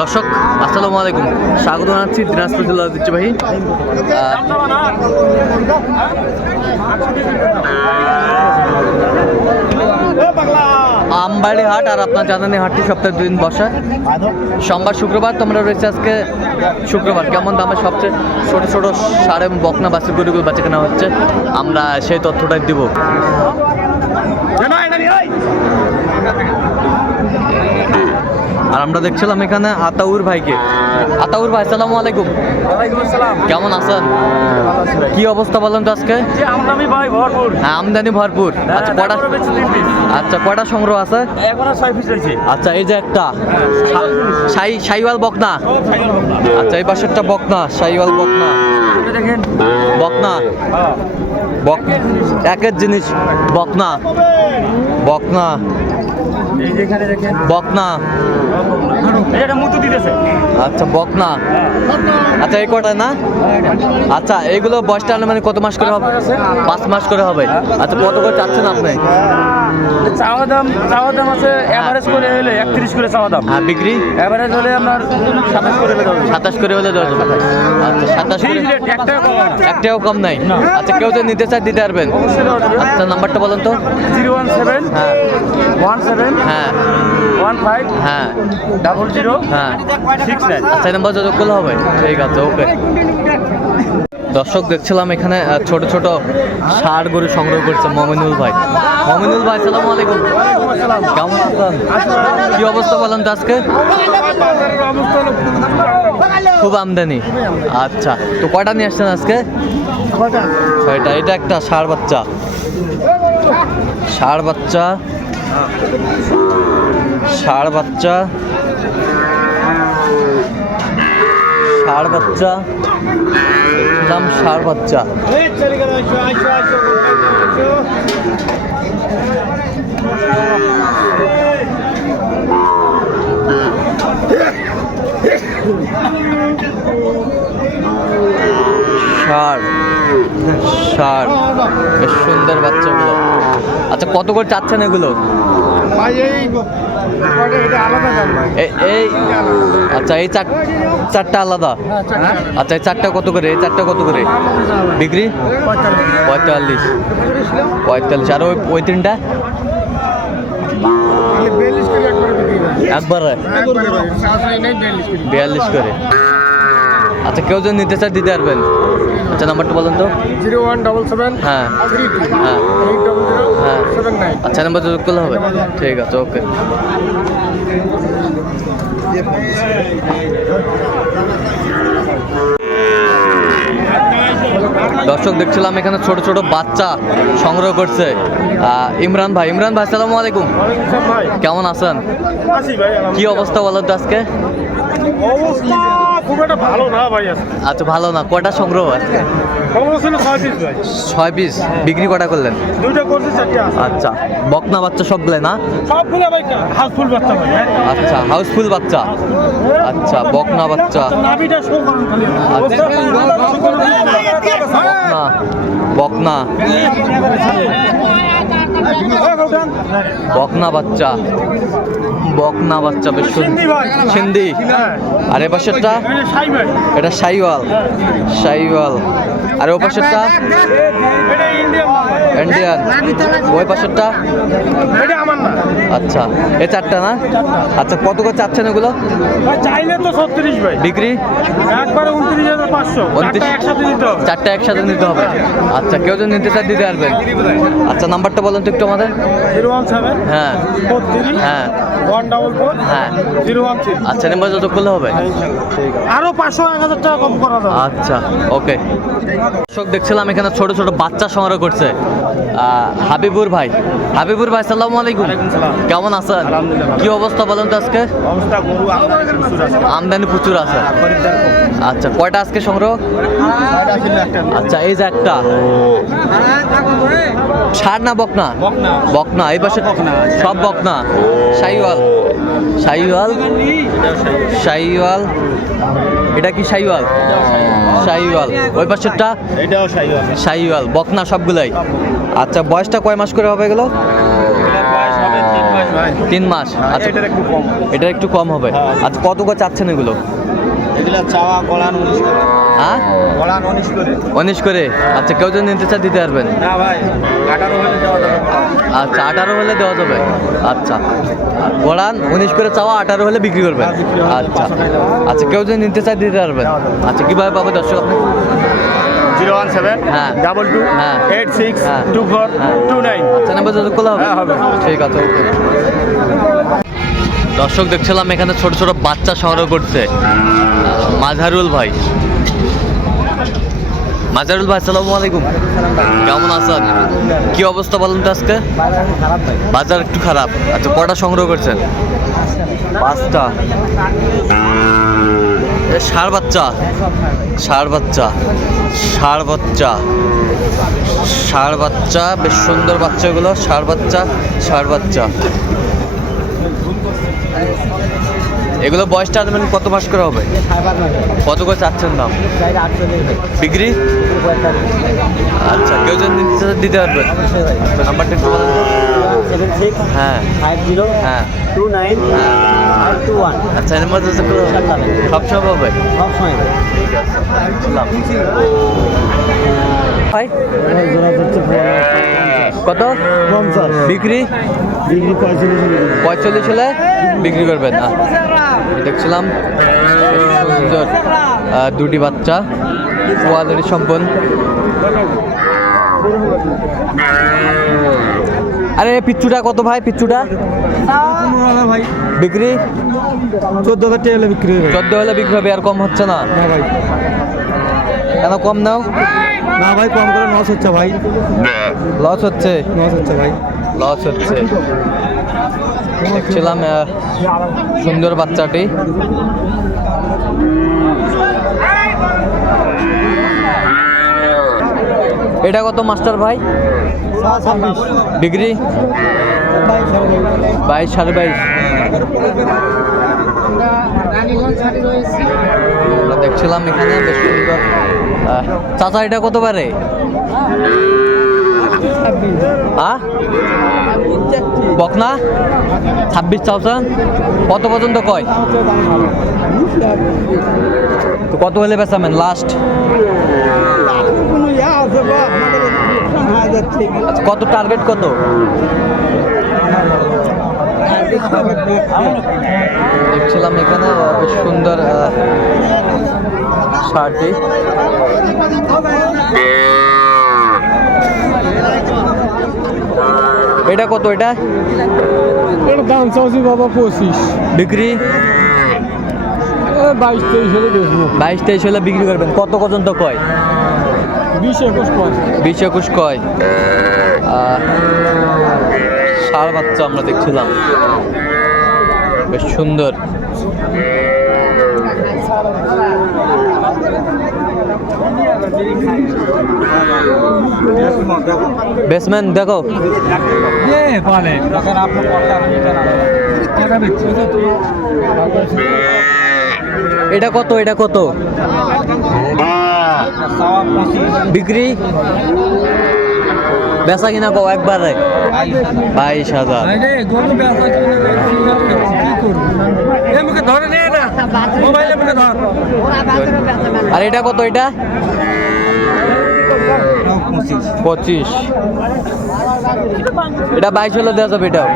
দর্শক, আসসালামু আলাইকুম। স্বাগত জানাচ্ছি দিনাজপুর জেলা ঐতিহ্যবাহী আমবাড়ি হাট আর আপনার জানানি হাটটি সপ্তাহে দুদিন বসে। সোমবার, শুক্রবার তোমরা রয়েছে আজকে। শুক্রবার, কেমন দামে সবচেয়ে ছোট ছোট সাড়ে বকনা বাসি গরুগুলো বাচ্চা কেনা হচ্ছে, আমরা সেই তথ্যটাই দিব। আর আমরা দেখছিলাম এখানে আতাউর ভাইকে। আতাউর ভাই সালামু আলাইকুম। কেমন আছেন? কি অবস্থা বলেন তো আজকে? আমদামি ভাই ভরপুর। হ্যাঁ আমদানি ভরপুর আচ্ছা কটা আচ্ছা কটা সংগ্রহ আছে? আচ্ছা এই যে একটা। সাই সাইওয়াল বকনা। আচ্ছা এই পাশেরটা বকনা সাইওয়াল বকনা। বকনা। বক একের জিনিস। বকনা। বকনা। বকনা। এটা মুতু দিতেছে। আচ্ছা বকনা। আচ্ছা এই কটা না? আচ্ছা এইগুলো বয়সটা মানে কত মাস করে হবে? পাঁচ মাস করে হবে। আচ্ছা কত করে চাচ্ছেন আপনি? চাওয়া দাম চাওয়া দাম আছে এভারেজ করে হলে একত্রিশ করে চাওয়া দাম। হ্যাঁ বিক্রি? এভারেজ হলে আপনার সাতাশ করে হলে সাতাশ করে হলে যাবে আচ্ছা সাতাশ একটাও কম নাই। আচ্ছা কেউ যদি নিতে চায় দিতে পারবেন। আচ্ছা নাম্বারটা বলুন তো। জিরো ওয়ান সেভেন হ্যাঁ। ওয়ান সেভেন হ্যাঁ। ওয়ান ফাইভ হ্যাঁ। ডাবল জিরো হ্যাঁ। Six nine. আচ্ছা এই নাম্বার যোগাযোগ করলে হবে? ঠিক আছে ওকে। দর্শক দেখছিলাম এখানে ছোট ছোট ষাড় গরু সংগ্রহ করছে মমিনুল ভাই। মমিনুল ভাই সালাম আলাইকুম। কেমন আছেন? কি অবস্থা বলেন তো আজকে? খুব আমদানি। আচ্ছা তো কয়টা নিয়ে আসছেন আজকে? ছয়টা এটা একটা ষাড় বাচ্চা। ষাড় বাচ্চা ষাড় বাচ্চা। ষাড় বাচ্চা। নাম ষাড় বাচ্চা। ষাড়। ষাড়। বেশ সুন্দর বাচ্চাগুলো। আচ্ছা কত করে চাচ্ছেন এগুলো? এই আচ্ছা এই চার চারটা আলাদা? আচ্ছা এই চারটা কত করে? এই চারটা কত করে? বিক্রি? পঁয়তাল্লিশ। পঁয়তাল্লিশ। আর ওই ওই তিনটা? একবার বিয়াল্লিশ করে। আচ্ছা কেউ যদি নিতে চায় দিতে পারবেন। আচ্ছা নাম্বারটা বলুন তো। জিরো ওয়ান ডবল সেভেন হ্যাঁ। থ্রি টু হ্যাঁ। এইট ডবল জিরো হ্যাঁ। Seven nine. আচ্ছা নাম্বার যোগ করলে হবে? ঠিক আছে ওকে। দর্শক দেখছিলাম এখানে ছোট ছোট বাচ্চা সংগ্রহ করছে। ইমরান ভাই। ইমরান ভাই আসসালামু আলাইকুম। কেমন আছেন? কি অবস্থা বলেন তো আজকে? অবস্থা খুব একটা ভালো না ভাই আজকে। আচ্ছা ভালো না কটা সংগ্রহ আজকে? খবর ছিল ছয় পিস ভাই। ছয় পিস বিক্রি কটা করলেন? দুইটা করছি চারটে আচ্ছা বকনা বাচ্চা সবগুলো না? সবগুলো ভাই হাউসফুল বাচ্চা ভাই আচ্ছা হাউসফুল বাচ্চা। আচ্ছা বকনা বাচ্চা। নাভিটা শো করুন খালি আচ্ছা। বকনা। বকনা। বকনা বাচ্চা। বকনা বাচ্চা বেশ সিন্ধি আর এ পাশেরটা? এটা সাইওয়াল। সাইওয়াল। আর ও পাশেরটা? ইন্ডিয়ান ওই পাশেরটা? আচ্ছা। এ চারটা না? আচ্ছা কত করে চাচ্ছেন এগুলো? চাইলে তো ছত্রিশ ভাই। বিক্রি? একবারে উনত্রিশ হাজার পাঁচশো। চারটা একসাথে নিতে হবে। আচ্ছা কেউ যদি নিতে চায় দিতে পারবেন আচ্ছা নাম্বারটা বলেন তো একটু আমাদের জিরো ওয়ান সেভেন হ্যাঁ। ফোর থ্রি হ্যাঁ। ওয়ান ডাবল ফোর হ্যাঁ। জিরো ওয়ান থ্রি আচ্ছা নাম্বার যত করলে হবে? আরও পাঁচশো এক হাজার টাকা কম করা যাবে। আচ্ছা ওকে দর্শক দেখছিলাম এখানে ছোট ছোট বাচ্চা সংগ্রহ করছে। হাবিবুর ভাই হাবিবুর ভাই সালাম আলাইকুম। কেমন আছেন? কি অবস্থা বলেন তো আজকে? আমদানি প্রচুর আছে। কম। আচ্ছা কয়টা আজকে সংগ্রহ? আচ্ছা এই যে একটা। ষাট না বকনা? বকনা। এই পাশে সব বকনা। শাইওয়াল। শাইওয়াল? শাইওয়াল? এটা কি শাইওয়াল? শাইওয়াল। ওই পাশেরটা? শাইওয়াল। বকনা সবগুলাই। আচ্ছা বয়সটা কয় মাস করে হবে হবে তিন মাস। মাস? আচ্ছা। এটার একটু কম এটা একটু কম হবে। আচ্ছা কত করে চাচ্ছেন এগুলো? এগুলা চাওয়া গলান উনিশ করে। হ্যাঁ? গলান উনিশ করে। উনিশ করে? আচ্ছা কেউ যদি নিতে দিতে পারবেন। না ভাই আঠারো হলে দেওয়া যাবে। আচ্ছা আঠারো হলে দেওয়া যাবে। আচ্ছা গোড়ান উনিশ করে চাওয়া আঠারো হলে বিক্রি করবেন। হ্যাঁ, আচ্ছা। আচ্ছা কেউ যদি নিতে চায় দিতে পারবেন। আচ্ছা কীভাবে পাবো দর্শক আপনি জিরো ওয়ান সেভেন হ্যাঁ। ডাবল টু হ্যাঁ। এইট সিক্স হ্যাঁ। Two four. Two nine. আচ্ছা নাম্বার যোগাযোগ করলে হবে? হবে। ঠিক আছে ওকে। দর্শক দেখছিলাম এখানে ছোট ছোট বাচ্চা সংগ্রহ করছে। মাঝারুল ভাই। মাজারুল ভাই আসসালামু আলাইকুম। কেমন আছেন? কি অবস্থা বলেন তো আজকে? বাজার একটু খারাপ। আচ্ছা কটা সংগ্রহ করছেন? পাঁচটা। ষাঁড় বাচ্চা। ষাঁড় বাচ্চা। ষাঁড় বাচ্চা। ষাঁড় বাচ্চা বেশ সুন্দর বাচ্চাগুলো। ষাঁড় বাচ্চা ষাঁড় বাচ্চা। এগুলো বয়সটা মানে কত মাস করে হবে? কত করে চাচ্ছেন দাম? বিক্রি? আচ্ছা কেউ যদি দিতে পারবেন আচ্ছা নাম্বারটা একটু সিক্স হ্যাঁ। ফাইভ জিরো হ্যাঁ। Two nine five two one আচ্ছা এর মধ্যে তো কোনো- সব সব হবে? সব সময় ঠিক আছে বুঝলাম। ভাই কত? পঞ্চাশ। বিক্রি? পঁয়তাল্লিশ পঁয়তাল্লিশ হলে বিক্রি করবেন না? দেখছিলাম। সুন্দর দুটি বাচ্চা। কোয়ালিটি সম্পন্ন। আরে পিচ্ছুটা কত ভাই পিচ্ছুটা ভাই বিক্রি? চোদ্দ হাজার টাকা হলে বিক্রি হবে চোদ্দ হলে বিক্রি হবে আর কম হচ্ছে না? ভাই। কেন কম নাও? না ভাই কম করে নশ হচ্ছে ভাই। লস হচ্ছে? নশ হচ্ছে ভাই। লস হচ্ছে। দেখছিলাম সুন্দর বাচ্চাটি। এটা কত মাস্টার ভাই? ডিগ্রি? বাইশ, সাড়ে বাইশ। দেখছিলাম এখানে চাচা, এটা কত পারে বকনা? ছাব্বিশ চাওছেন কত পর্যন্ত কয়? তো কত হলে বেচামেন লাস্ট আচ্ছা কত টার্গেট কত? দেখছিলাম এখানে সুন্দর শার্টটি এটা কত এটা? এর দাম চাচ্ছি বাবা পঁচিশ। বিক্রি? বাইশ তেইশ হলে বেচবো। বাইশ তেইশ হলে বিক্রি করবেন। কত পর্যন্ত কয়? বিশ একুশ কয়? ষাঁড় বাচ্চা আমরা দেখছিলাম। বেশ সুন্দর। বেসম্যান দেখো। এটা কত এটা কত? বিক্রি? বেচা কিনা কও একবারে? বাইশ হাজার। আর এটা কত এটা? পঁচিশ। এটা বাইশ হলে দেওয়া যাবে এটাও।